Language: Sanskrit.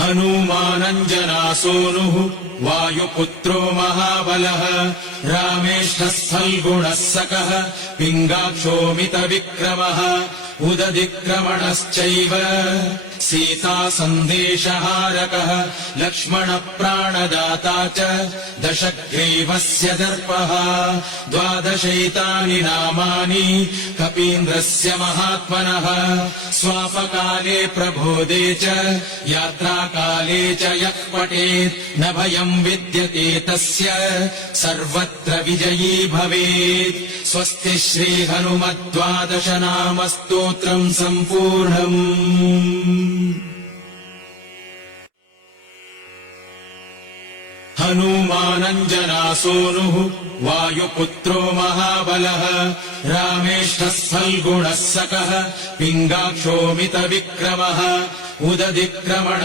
हनूमानञ्जनासूनुः वायुपुत्रो महाबलः रामेष्ठस्थल्गुणः सकः पिङ्गाक्षोमितविक्रमः उदधिक्रमणश्चैव सीतासन्देशहारकः लक्ष्मणप्राणदाता च दशग्रीवस्य दर्पः 12 नामानि कपीन्द्रस्य महात्मनः स्वापकाले प्रबोधे च यात्राकाले च यः पठेत् न भयम् विद्यते तस्य सर्वत्र विजयी भवेत्। स्वस्ति श्रीहनुमद्12 नामस्तोत्रम् सम्पूर्णम्। हनूमानञ्जनासूनुः वायुपुत्रो महाबलः रामेष्ठस्थल्गुणः सकः पिङ्गाक्षोमितविक्रमः उदधिक्रमण